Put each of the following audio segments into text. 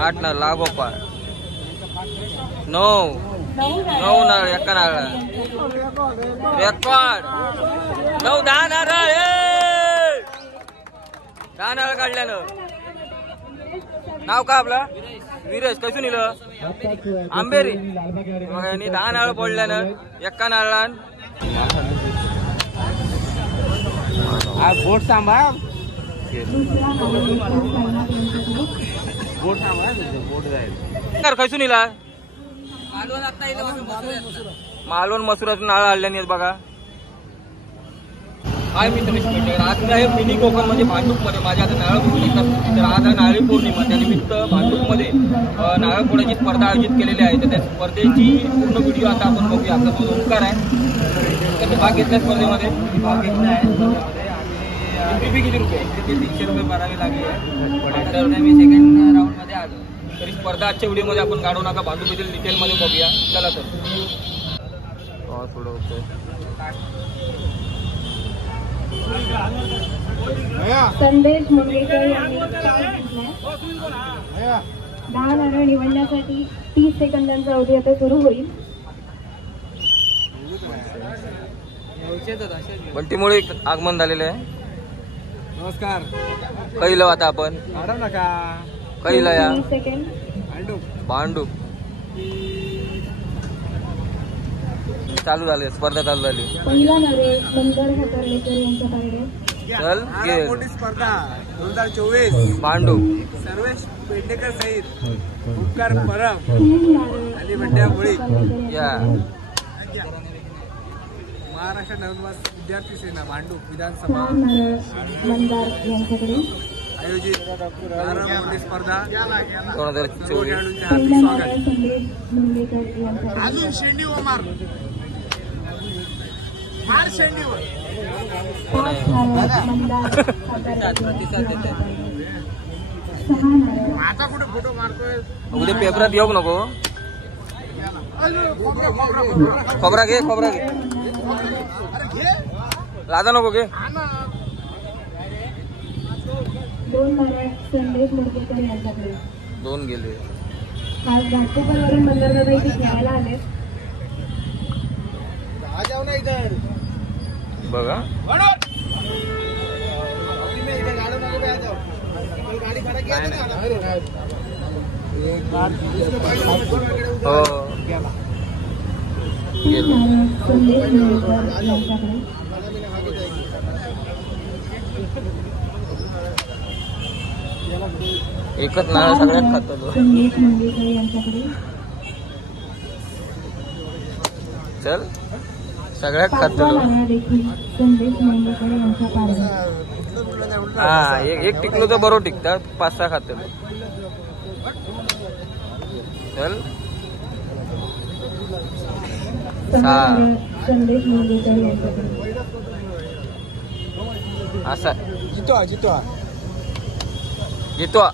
8 नारळ लागोपाठ 9 नारळ एका नारळ रेकॉर्ड 9 10 नारळ 10 नारळ काढल्यानं नाव का आपला विरेश कसून इलं आंबेरी मग यांनी 10 नारळ फोडल्यानं एका नारळान बोट सांभाळ बोट जाईल खैसून इला मालवण मसुराचं नारळ आणल्याने बघा हाय मित्र आज मी आहे मिनी कोकण म्हणजे भांडूपमध्ये माझ्या आता नारळ फोडून येतात तर आज नारळी पौर्णिमा त्यानिमित्त भांडूपमध्ये नारळ फोडायची स्पर्धा आयोजित केलेली आहे तर त्या स्पर्धेची पूर्ण व्हिडिओ आता आपण बघूया आपला तो ओंकार आहे त्याने भाग घेतल्या स्पर्धेमध्ये भाग घेतला आहे किती रुपये 300 रुपये भरावे लागले तर मी सेकंड राऊंड मध्ये आलो तरी स्पर्धा आजच्या व्हिडिओमध्ये आपण काढू नका भांडूपबद्दल डिटेलमध्ये बघूया चला तर सोडवतोय संदेश मुंगेकर यांनी 10 नारळ निवडण्यासाठी 30 सेकंदांचा अवधी आता सुरू होईल. बंटीमुळे आगमन झालेलं आहे. नमस्कार कैलं आता आपण नका कैलं या सेकंड भांडूप चालू झाले स्पर्धा चालू झाली. पहिला नारळ मंदार खतरलेकर यांच्याकडे चल घे स्पर्धा 2024 भांडूप सर्वेश पेडणेकर सहित उपकार परब 3 नारळ आणि बंड्या मुळे या महाराष्ट्र नवनिर्माण विद्यार्थी सेना भांडूप विधानसभा 4 नारळ मंदार यांच्याकडे आयोजित नारळ स्पर्धा 2024 खेळाडूंचे पहिला हार्दिक नारळ स्वागत. संदेश मुंगेकर यांच्याकडे शेंडी व मार शेंडीवर 5 नारळ मंदार खतरलेकर 6 नारळ आता कुठे फोटो मारतोय उद्या पेपरात येऊ नको खोबरा घे लादा नको घे 2 नारळ संदेश मुंगेकर यांच्याकडे 2 गेले. आज घाटकोपरवरून बंदरदादा इथे खेळायला आले. बघा हो गेलो. संदेश मुंगेकर यांच्याकडे एकच नारळ सगळ्यात खातो संदेश मुंगेकर यांच्याकडे चल सगळ्यात 5वा खातो नारळ देखील संदेश मुंगेकर यांच्या पारडे. हा एक टिकलो तर बरोबर टिकतात 5-6 खातो चल 6 नारळ संदेश मुंगेकर यांच्याकडे असा जितो येतो 8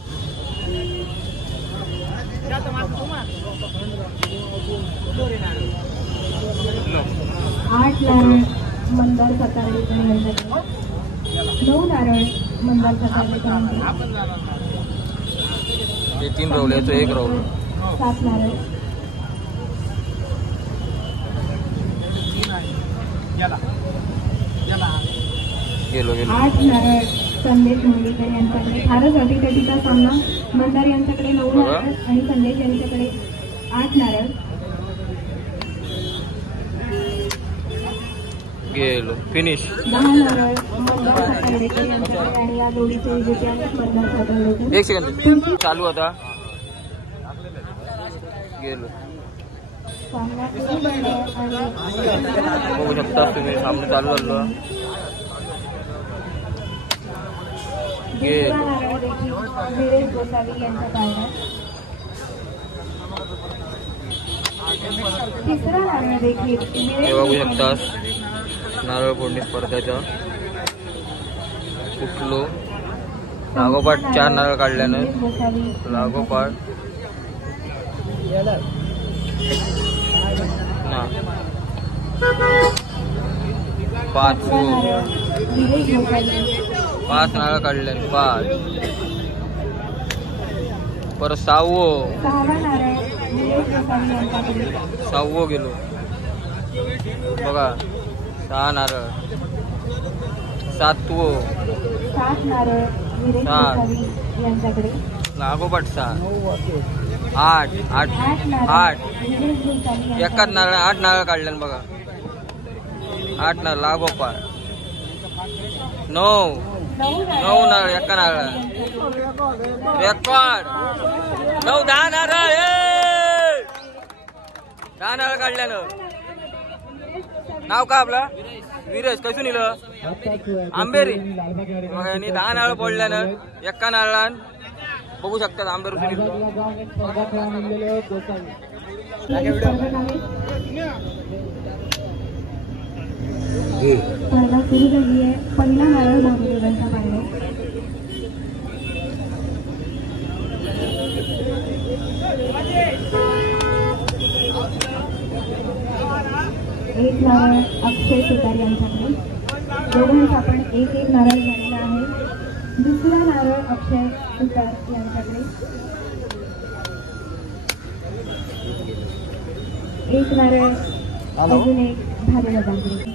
नारळ मंदार खतरलेकर यांच्याकडे 9 नारळ मंदार खतरलेकर यांच्याकडे हे 3 रवले तो 1 रवलं 7 नारळ गेलो 8 नारळ संदेश मुंगेकर यांच्याकडे. फारच अटीतटीचा सामना. मंदार यांच्याकडे 9 नारळ आणि संदेश यांच्याकडे 8 नारळ. गेलो फिनिश 10 नारळ मंदार खतरलेकर यांच्याकडे आणि या जोडीचे विजेते आहेत मंदार खतरलेकर. 1 सेकंद चालू होता गेलो. सामना किती बंद आणि बघू शकता तुम्ही सामने चालू झालो दुसरा नारळ देखील वीरेश गोसावी यांच्या पारड्यात. तिसरा नारळ देखील हे बघू शकतास नारळ फोडणी स्पर्धेच्या कुठलो लागोपाठ 4 नारळ काढल्यानं लागोपाठ ना 5 नारळ काढले 5 परत 6वं 6वा नारळ निलेश गोसावी यांच्याकडे. 6वं गेलो बघा. 6 नारळ. 7वं 7 नारळ निलेश 7. गोसावी यांच्याकडे. लागोपाठ 6. 8 8 8 नारळ 8 निलेश गोसावी एकाच नारळ 8 नारळ काढले ना बघा. 8 नारळ लागोपाठ. 9 9 नारळ एका नारळ रेकॉर्ड. 9 10 नारळ 10 नारळ काढल्यानं. नाव का आपलं विरेश कैसून नेलं आंबेरी बघा. यांनी 10 नारळ पडल्यानं एका नारळान बघू शकतात आंबेरी स्पर्धा सुरू झाली आहे. पहिला नारळ भागीदारांचा पाडला. एक नारळ अक्षय सुतार यांच्याकडे. दोघांचा पण एक नारळ झालेला आहे. दुसरा नारळ अक्षय सुतार यांच्याकडे. एक नारळ अजून एक भागीदारांकडे.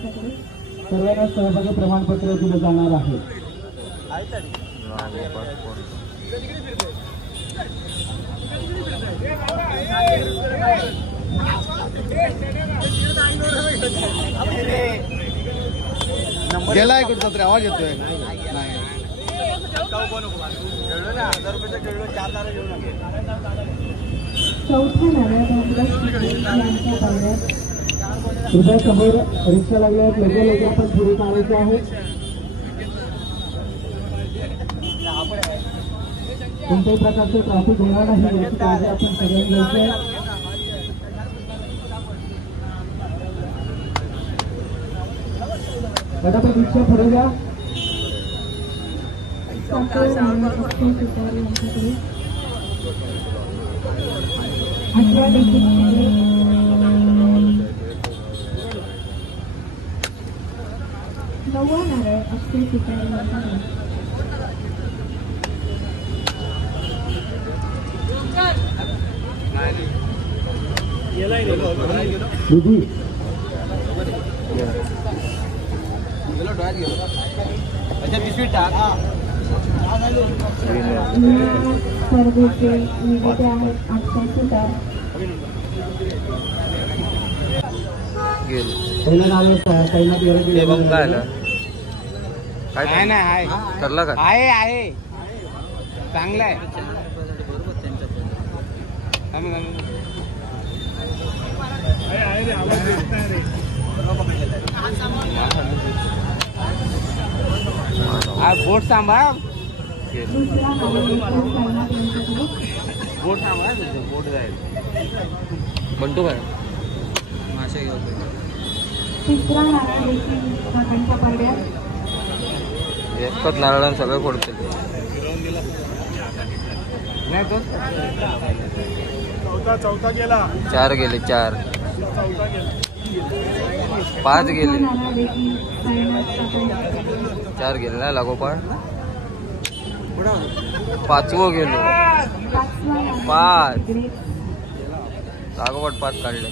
सर्वांना सहभागी प्रमाणपत्र दिलं जाणार आहे. गेलाय कुठचा तरी आवाज येतोय. चौथा नारळ भागीदार यांच्या पावड्यात. कृपया समोर रिक्षा लागल्यावर लवकर आपण सुरू करायचं आहे. कोणत्याही प्रकारचे ट्रॅफिक होणार नाही याची काळजी आपण सगळ्यांनी घ्यायची आहे. पटापट रिक्षा पुढे द्या. अठरा देखील 9वा नारळ अक्षय सुतार यांच्याकडे. विधी स्पर्धेचे विजेते आहेत अक्षय सुतार. पहिला नारळ पहिला ते बघ काय आलं काय नाही आहे ठरलं का आहे चांगलं आहे. बोट सांभाळ. दुसरा नारळ साईनाथ यांच्याकडे. बोट सांभाळ. बोट जाईल. म्हणतो काय मासे घेऊन तिसरा नारळ देखील काकांच्या पाड्यात. एकच नारळानं सगळं पडते. नाही तो चौथा गेला. 4 गेले 4 5 गेले. नारळ देखील साईनाथ काकांच्या. 4 गेले ना लागोपाठ. 5वं गेलो. 5 लागोपाठ 5 काढले.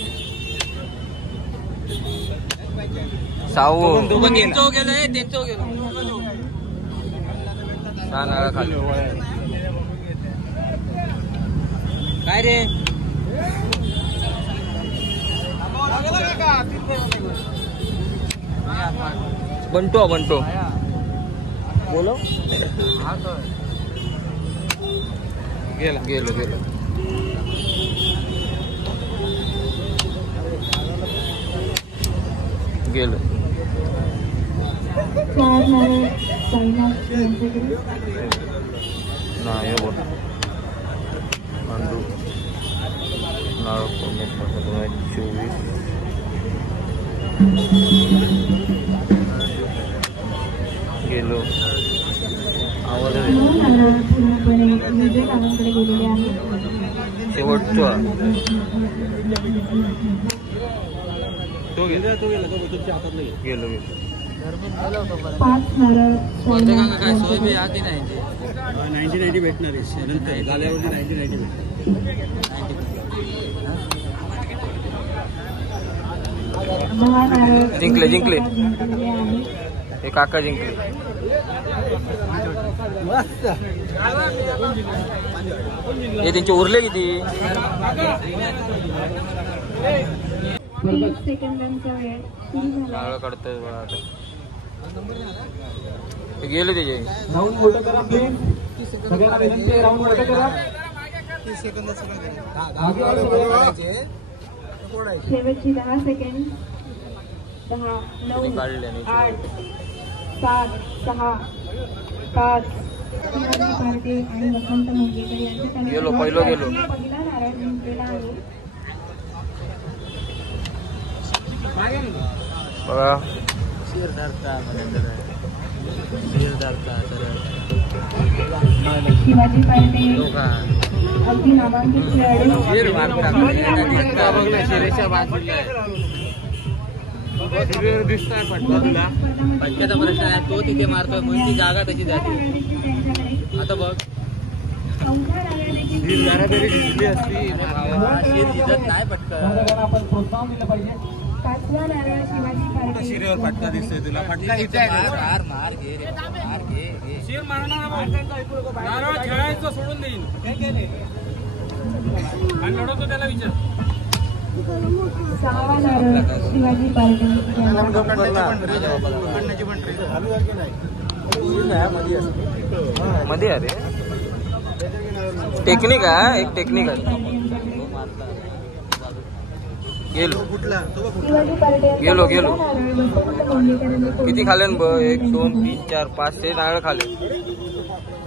6वं 300 गेलं 300 गेलो. 6 नारळ खाल्ले. काय रे बंटो बोलो गेलो गेलो गेलो. गेलो 4 नारळ साईनाथ यांच्याकडे. नाही बोल पांडू नारळ 24 गेलो. आवाज पूर्णपणे विजय काकांकडे गेलेले आहे. शेवटचा तो गेला तुमच्या हातात गेलो गेलो. 5 नारळ काय सोय बी या की नाही 90 भेटणार आहे झाल्यावरती 90 दहा नारळ जिंकले जिंकले जिंकलेले आहे. हे काका जिंकले. हे त्यांचे उरले किती? 30 सेकंदांचा वेळ सुरू झाला. नारळ काढतोय बघा आता. हे गेले त्याचे. राऊंड मोठं करा प्लीज. सगळ्यांना विनंती आहे राऊंड मोठं करा. शेवटची 10 सेकंड. 10 9 काढले नाही. 8 7 6 5 शिवाजी पार्टे आणि वसंत मुंगेकर यांच्या गेलो, पहिलो गेलो. पहिला नारळ जिंकलेला आहे. बघा शिवाजी पार्टे अगदी नामांकित खेळाडू दिसतोय पंचायत प्रश्न आहे. तो तिथे मारतोय म्हणून ती जागा तशी जाते. आता बघ दिसली असती जिजत नाही पटकन. आपण प्रोत्साहन दिलं पाहिजे. 5वा नारळ शिवाजी पार्टे शिरेवर फटका दिसतोय तुला फटका इथे आहे मार मार घे रे मार घे शिर मारणार नारळ खेळायचं सोडून देईन आणि लढवतो त्याला विचार 6वा नारळ शिवाजी पार्टे मध्ये अरे टेक्निक आहे. एक टेक्निक आहे. गेलो शिवाजी पार्टे गेलो गेलो. वसंत मुंगेकर किती खाले ब 1 2 3 4 5 6 नारळ खाले.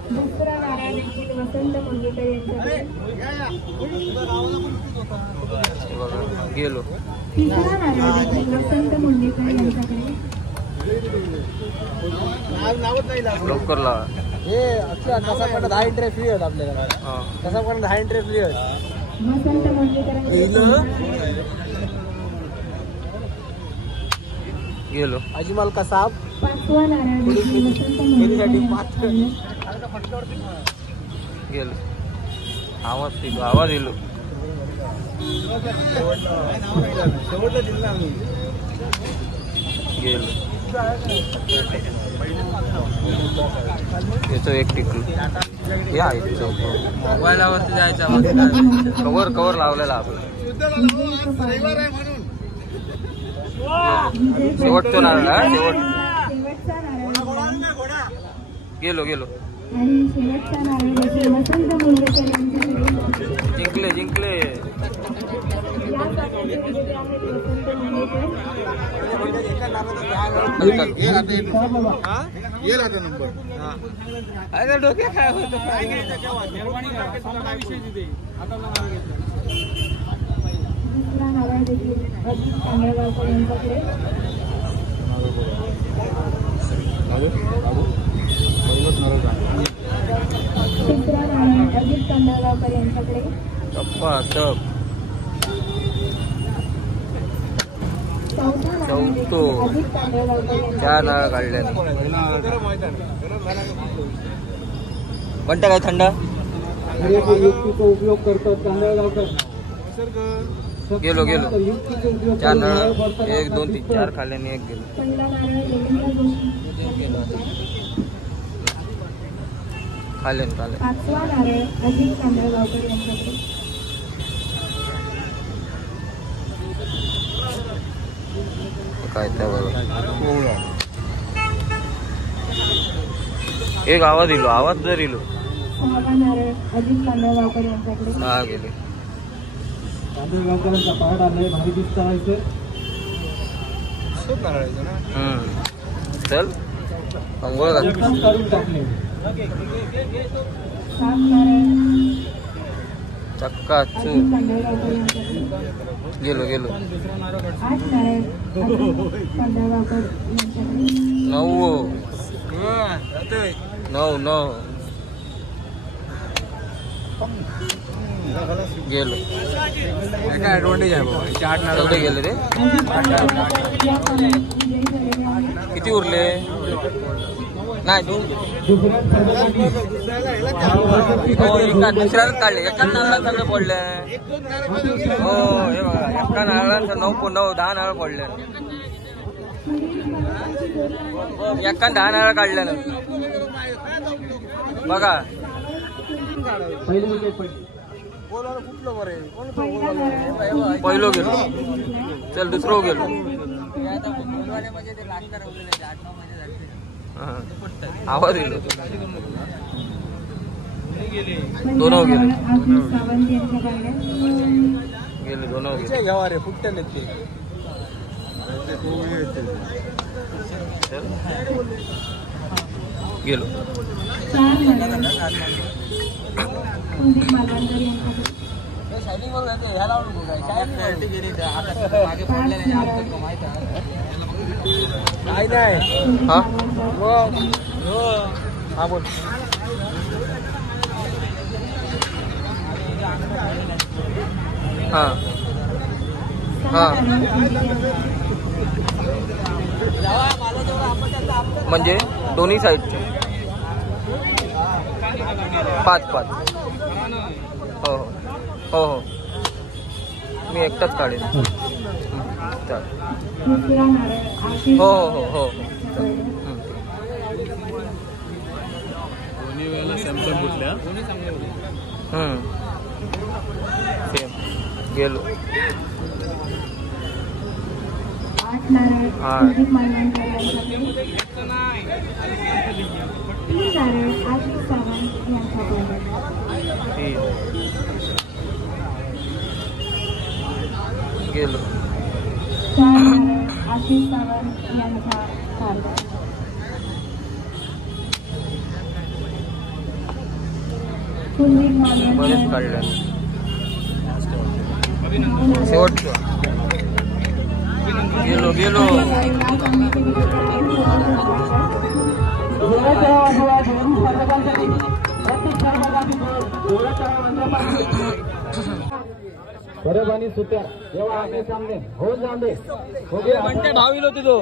दुसरा नारळ देखील वसंत मुंगेकर यांच्याकडे. बघा गेलो. तिसरा नारळ देखील वसंत मुंगेकर यांच्याकडे. लवकर लावा. हे कसा पण 10 एंट्री फ्री आहेत आपल्याला. हा. कसा पण 10 एंट्री फ्री आहेत. वसंत मुंगेकर गेलो. अजमल कसाब 5वा नारळ देखील वसंत मुंगेकर यांच्याकडे. गेलो. आवाज दिलो आवाज दिलो. गेलो. याचं एक टिकलो. या मोबाईलावरती जायचं. कवर कवर लावलेला आपलं. शेवटचं नारळ हा शेवट. शेवटचा नारळ गेलो गेलो. आणि शेवटचा नारळ देखील वसंत मुंगेकर यांच्याकडे. जिंकले जिंकले. या सामन्याचे विजेते आहेत वसंत मुंगेकर. येईल आता नंबर अरे डोके काय होतं. दुसरा नारळ देखील अजित तांदळगावकर यांच्याकडे. तिसरा नारळ अजित तांदळगावकर यांच्याकडे. टप्पा टप. चौथा नारळ देखील चौथो. अजित तांदळगावकर 4 यांच्याकडे. नारळ काढले. म्हणता काय थंड. युक्तीचा उपयोग करतात तांदळगावकर. गेलो गेलो. युक्तीचा उपयोग 4 नारळ 1 2 3 4 खाल्ले आणि 1 गेलो. पहिला नारळ देवेंद्र जोशी. खाल्ले खाल्ले. 5वा नारळ अजित तांदळगावकर यांच्याकडे. काय त्याबरोबर एक आवाज दिलो. आवाज जर दिलो. 6वा नारळ अजित तांदळगावकर यांच्याकडे. हा गेले. तांदळगावकरांचा पहाड आलाय. भारी दिसत आहे ते. चल अंघोळ घाल. एकदम काढून टाकले. 7 नारळ चक्का अजित तांदळगावकर यांच्याकडे. गेलो गेलो. 8 नारळ अजित तांदळगावकर यांच्याकडे. 9 9 9 गेलो. काय ऍडव्हान्टेज आहे बाबा, 8 नारळ एवढे गेले रे. किती उरले? नाही दुसऱ्यालाच काढले. एका नारळात सगळं पडलं. हो हे बघा, एका नारळात 9 नारळ पडले. एका 10 नारळ काढल्या ना बघा. पहिलो गेलो. चल दुसरं गेलो. आवाज येलो. दोन गेले. गेले 2 गेले. फुटले ते गेलो. काय नाही. हा हा बोल. हा हा म्हणजे दोन्ही साईडचे 5-5. हो हो हो मी एकटाच काढेन. हो हो हो हो. दोन्ही वेळेला सॅमसंग फुटल्या. सेम गेलो. 8 नारळ संदीप मालवणकर यांच्याकडे. 3 नारळ आशिष सावंत यांच्याकडे. गेलो. 4 नारळ आशिष सावंत यांच्या ताब्यात. संदीप मालवणकर बरेच काढले. शेवटचं गेलो गेलो. बरे पाणी सुट्या जेव्हा आपल्या सामने हो जाते हो गया. भाविलो तिथो.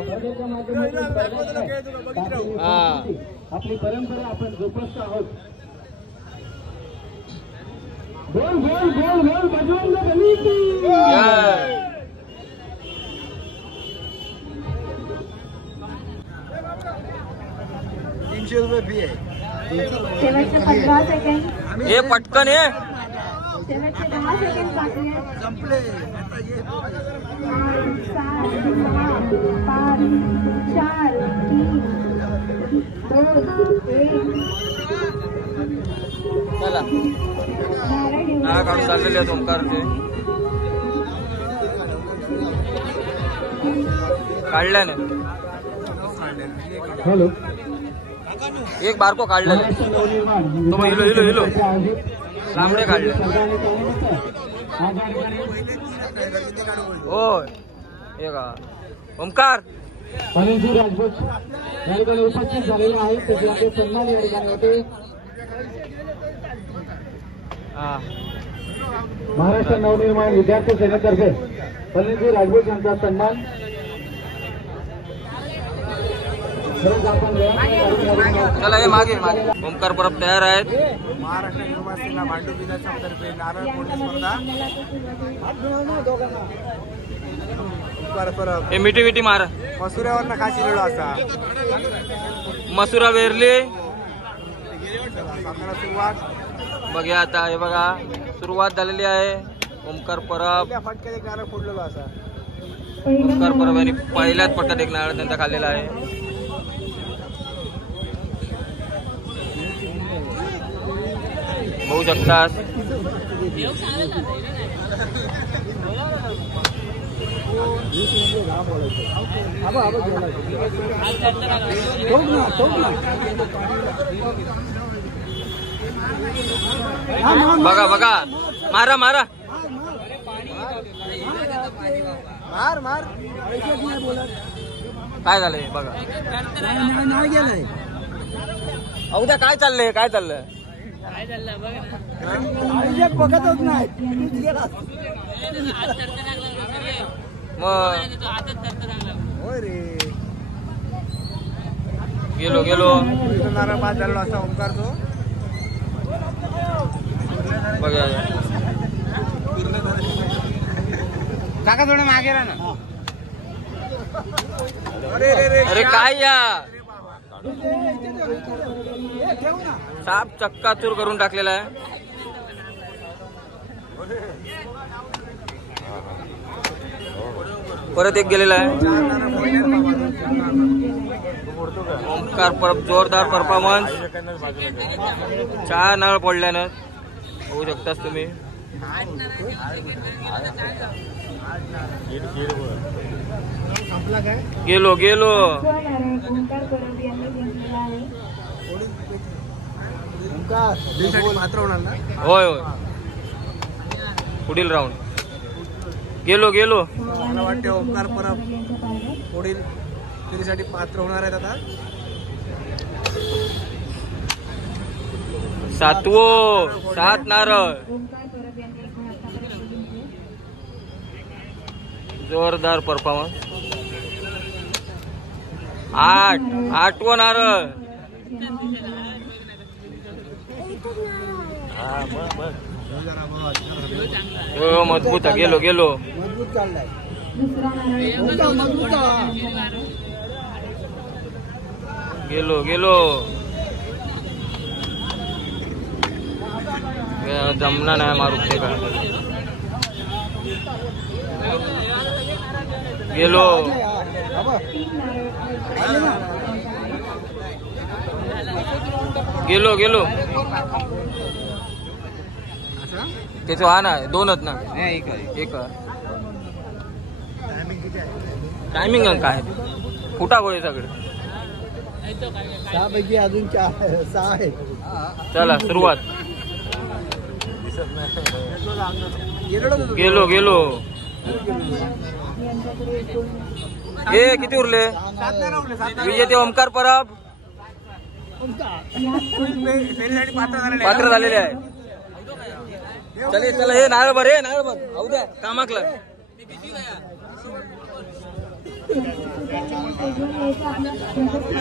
आपली परंपरा आपण जोपासतो आहोत. गोल गोल गोल गोल बजवून गणिती. 300 रुपये फी आहे. शेवटचे 15 सेकंड. हे पटकन ये. शेवटचे 10 सेकंड बाकी आहेत. संपले. 5 4 3 2 1. चला नारळ काढून चाललेले आहेत ओंकारचे. काढल्याने हॅलो एक बारको काढलेला. तो मग हिलो हिलो हिलो लांबडे काढले. होय हे का ओंकार. अनिलजी राजभोज या ठिकाणी उपस्थित झालेले आहेत. त्याचे सन्मान या ठिकाणी होते. महाराष्ट्र नवनिर्माण विद्यार्थी सेनेतर्फे अनिलजी राजभोज यांचा सन्मान. चला हे मागे मागे. ओंकार परब तयार आहेत. महाराष्ट्र युवा सेना भांडूप विधानसभातर्फे नारळ फोडणी स्पर्धा. ओंकार परब हे मिठी मिठी मार. मसुऱ्यावरनं खाशी लिहिलो असा. मसुरा वेरली. सामन्याला सुरुवात. बघा आता हे बघा सुरुवात झालेली आहे. ओंकार परब फटक्यात एक नारळ फोडलेलो असा. ओंकार परब यांनी पहिल्याच पटकात एक नारळ त्यांचा खाल्लेला आहे. बघू शकतात. बघा बघा मारा मारा. मार मार. काय झालंय बघा. नाही गेलंय. उद्या काय चाललंय काय चाललंय. बघतच नाही मग होय रे गेलो नारळ बाद झालो असा ओंकार तो बघा काका थोडं मागे राहा ना अरे काय या साप चक्काचूर करून टाकलेला आहे. परत एक गेलेला आहे. ओंकार परब जोरदार परफॉर्मन्स. 4 नारळ पडल्यानं होऊ शकताच तुम्ही. गेलो ओंकार परब यांनी जिंकलेला आहे. मात्र होणार ना होय पुढील राऊंड गेलो मला वाटते ओंकार परब पुढील फेरीसाठी पात्र होणार आहेत आता. 7 नारळ ओंकार परब यांनी एकूण आतापर्यंत जिंकले. जोरदार परफॉर्मन्स. 8 नारळ मजबूत आहे. गेलो मजबूत चाललाय दुसरा नारळ गेलो जमना नाही मारू ते का गेलो 3 नारळ गेलो त्याचं हा ना 2च ना एक टायमिंग काय फुटा गोळे सगळे 6 पैकी अजून 6 आहेत. चला सुरुवात. गेलो यांच्याकडे एकूण हे किती उरले. विजेते ओंकार परब पात्र झालेले आहे. चला हे नारळ भर होऊ द्या कामाकला.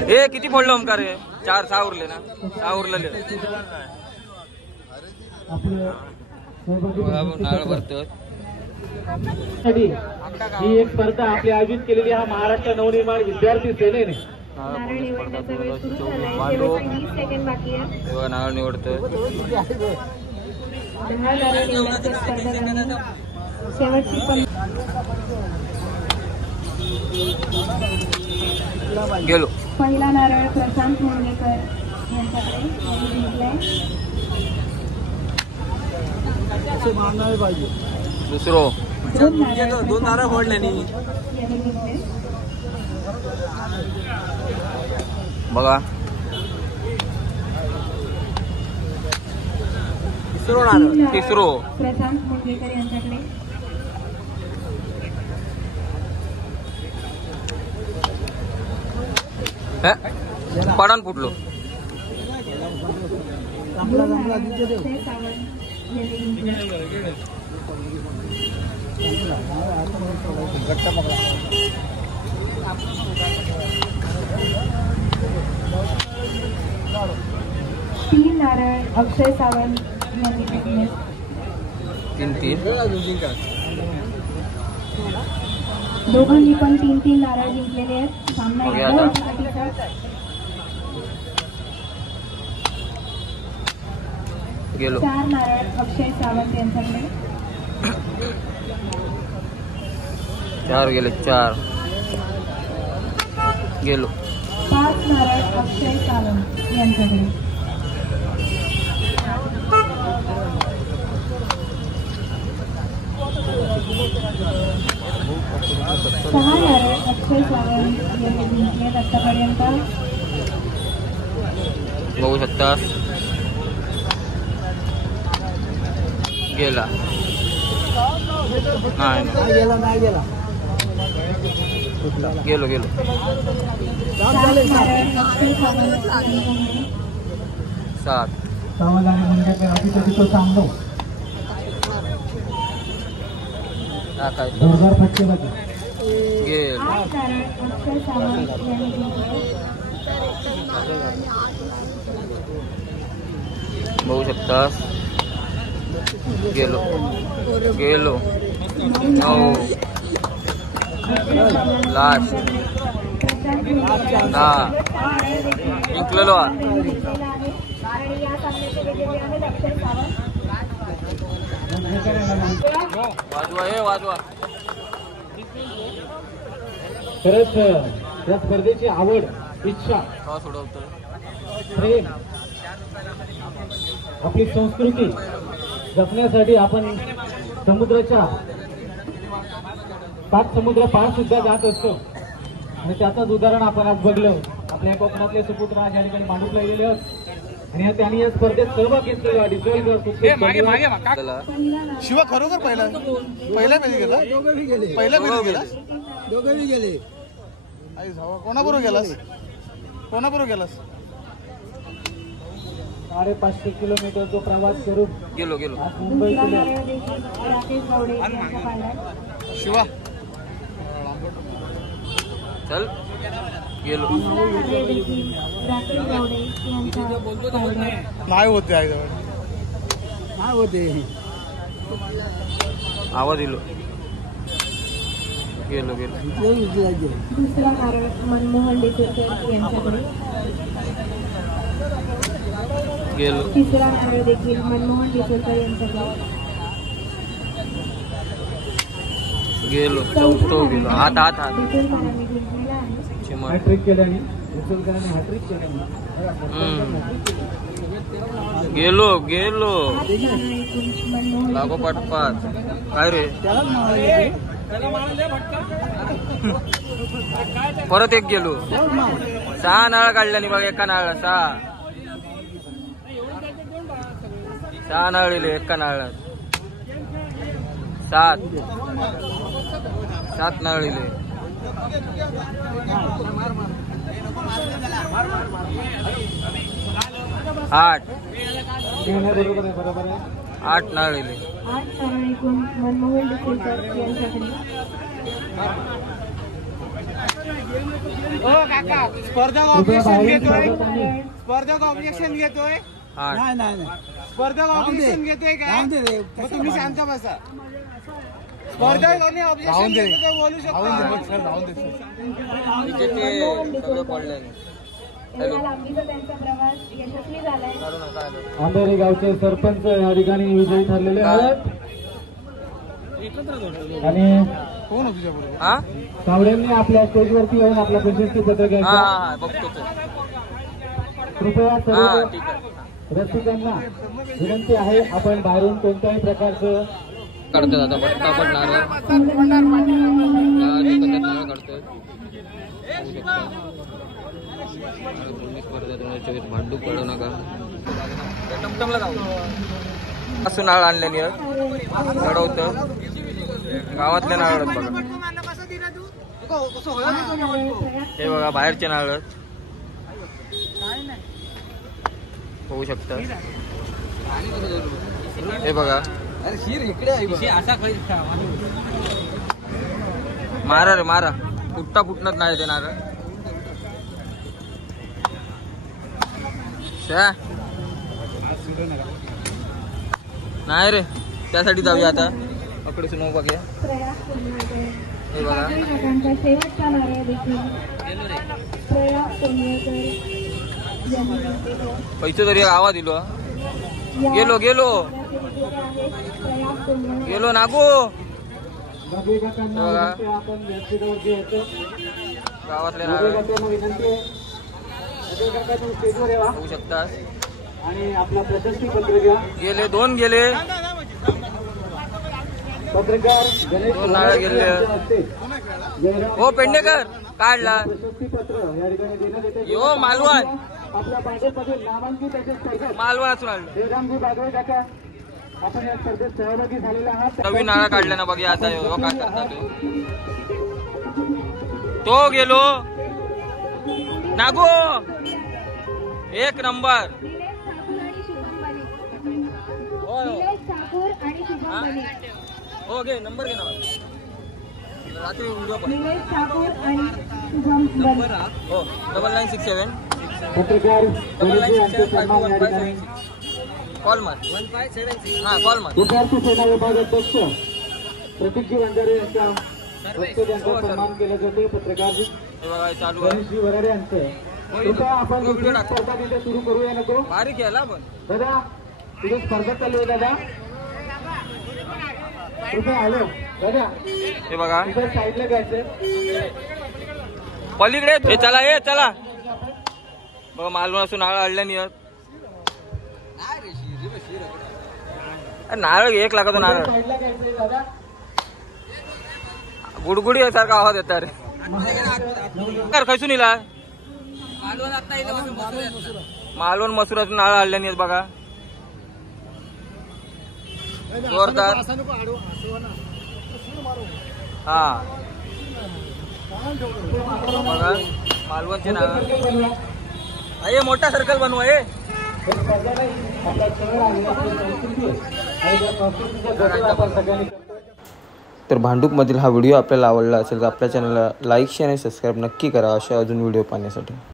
हे किती पडलं ओंकार हे 4-6 उरले ना 6 उरलेले नारळ भरतो. ही एक स्पर्धा आपली आयोजित केलेली हा महाराष्ट्र नवनिर्माण विद्यार्थी सेनेने. नारळ निवडण्याचा वेळ सुरू झालाय. शेवटचे 20 सेकंद बाकी आहे. तेव्हा नारळ निवडतोय. 10 नारळ निवडण्याच्या स्पर्धकांनी शेवटची गेलो. पहिला नारळ प्रशांत मुंडेकर यांच्याकडे जिंकलाय. दुसरो 2 नारळ फोडल्याने यांनी जिंकले. बघा तिसरो प्रशांत मुंडेकर यांच्याकडे. पाडान फुटलो. अक्षय सावंत यांनी जिंकले. तीन नारळ अक्षय सावंत यांनी जिंकले. 3-3 दोघांनी पण 3-3 नारळ जिंकलेले आहेत. सामना बघूया एकदा आता. होण्यासाठीचा. गेलो. 4 नारळ अक्षय सावंत यांच्याकडे. 4 गेले 4 गेलो. 5 नारळ अक्षय सावंत यांच्याकडे. 6 नारळ अक्षय सावंत यांनी जिंकले आतापर्यंत. बघू शकता गेला नाही गेलो 7 नारळ अक्षय सावंत यांच्याकडे. 7 सावंत आणि मुंडेकर अधिकारी तो सामनो जोरदार फटकेबाजी गेल 8 नारळ अक्षय सावंत यांनी जिंकले. बघू शकतास. गेलो गेलो हो लास्ट जिंकलेलो. वाजवा हे वाजवा. खरंच या स्पर्धेची आवड, इच्छा, सोडवतो प्रेम, आपली संस्कृती जपण्यासाठी आपण समुद्राच्या 7 समुद्र पार सुद्धा जात असतो. आणि त्याचंच उदाहरण आपण आज बघलं. आपल्या कोकणातले सुपुत्र आज या ठिकाणी मांडूक लागलेले आहेत आणि त्यांनी या स्पर्धेत सहभाग घेतलेला. शिवा खरोखर पहिला फेरी गेला. पहिल्या फेरी गेला. दोघेही गेले. आई जावा. कोणाबरोबर गेलास? 550 किलोमीटर जो प्रवास करून गेलो आज मुंबई दुसरा जिल्ह्यात नारळ देखील राकेश गावडे यांच्या पारड्यात. शिवा चल गेलो. तिसरा नारळ देखील राकेश गावडे यांच्या पारड्यात. नाही होते आई जवळ. काय होते आवाज दिलो. गेलो दुसरा नारळ मनमोहन डेसरकर यांच्याकडे. गेलो तिसरा नारळ देखील मनमोहन डेसरकर यांच्याकडे. गेलो चौथो गेलो. हात डेसरकरांनी जिंकलेला आहे. चिमट. हॅट्रिक केल्याने विचलकरांनी हॅट्रिक केल्याने गेलो आठ नारळ एकूण मनमोहन लागो पाठपाठ. काय रे परत एक गेलो. 6 नारळ काढल्याने बघा. एका नारळा 6 नारळ दिले एका नारळात. 7 नारळ दिले. 8 बरोबर आहे. 8 नारळ दिले. 8 नारळ एकूण मनमोहन डेसरकर यांच्याकडे. स्पर्धक कृपया बाहेर स्पर्धक ऑब्जेक्शन घेतोय. 8 नाही नाही स्पर्धक ऑब्जेक्शन घेतोय काय? मग तुम्ही शांत बसा. स्पर्धक ऑब्जेक्शन घेतो बोलू शकतो. सगळं पडलंय. एवढ्या लांबीचा त्यांचा प्रवास यशस्वी झालाय. अंधेरी गावचे सरपंच या ठिकाणी विजयी ठरलेले आहेत आणि कोण हो तुझ्याबरोबर? हा कावड्यांनी आपल्या स्टेजवरती येऊन आपला प्रशस्ती पत्र घ्यायचं. हा बघतो तो. कृपया हा सर्व ठीक आहे. रसिकांना विनंती आहे, आपण बाहेरून कोणत्याही प्रकारचं काढतात आता पटापट नारळ. नारळ काढतोय. भांडूक काढू नका. टमटमला जाऊ. असं नारळ आणल्याने चढवतं. गावातले नारळ बघा. हे बघा बाहेरचे नारळ होऊ शकतं. हे बघा मारा रे मारा. फुटणार नाही ते नारळ. नाही रे त्यासाठी जाऊया आता. अकडे सुनो बघूया. हे बघा त्यांचा शेवटचा नारळ देखील प्रयाग कोंडवेकर यांनी जिंकलेला आहे. पैसे तरी आवाज दिलो. गेलो प्रयाग कोंडवेकर गेलो नागो. नागरिकांना विनंती आहे, आपण व्यासपीठावरती यायचं. गावातले नारळ नागरिकांना विनंती आहे, नागरिकांना स्टेजवर यावा होऊ शकतात. आणि आपला प्रशस्ती पत्र घ्या. गेले 2 गेले. पत्रकार गणेश 2 नारळ गेले. यांच्या हस्ते जयराम हो पेडणेकर काढला. प्रशस्ती पत्र या ठिकाणी देण्यात येते. यो मालवण आपल्या भाजपमध्ये नामांकित असे स्पर्धक मालवण असून आलो. जयरामजी बागवे काका, आपण या स्पर्धेत सहभागी झालेला आहात. 24 नारळ काढले ना बघा. आता हो काय करता तो गेलो नागो. 1 नंबर. बने हो घे नंबर घे ना रात्री व्हिडिओ पण निलेश ठाकूर आणि शुभम बने हो 9967 पत्रकार गणेश यांचे सन्मान या ठिकाणी 9967 कॉल मार 1576 हा कॉल मार विद्यार्थी सेना विभागाध्यक्ष प्रतीकजी वंजारे यांच्या हस्ते त्यांचा सन्मान केला जातो. पत्रकारजी हे बघा चालू आहे गणेशजी वराडे यांचे कृपया आपण व्हिडिओ टाक. स्पर्धा तिथे सुरू करूया नको बारीक याला पण दादा तिथे स्पर्धा चालू आहे दादा कृपया आलो दादा हे बघा तिथे साईडला घ्यायचे पलीकडे हे चला बघा मालवण असून नारळ अडल्याने नारळ एक लागतो नारळ साईडला घ्यायचे दादा गुडगुडी सारखा आवाज येत रे खैसून इला मालवण मसुरातून नारळ अडल्याने आहेत बघा जोरदार हा बघा मालवणचे नारळ हे मोठा सर्कल बनवा हे आपला शहर आहे आपली संस्कृती आणि त्या संस्कृतीच्या जतन आपण सगळ्यांनी करतोय. तर भांडूपमधील हा व्हिडिओ आपल्याला आवडला असेल तर आपल्या चॅनलला लाईक शेअर आणि सबस्क्राईब नक्की करा अशा अजून व्हिडिओ पाहण्यासाठी.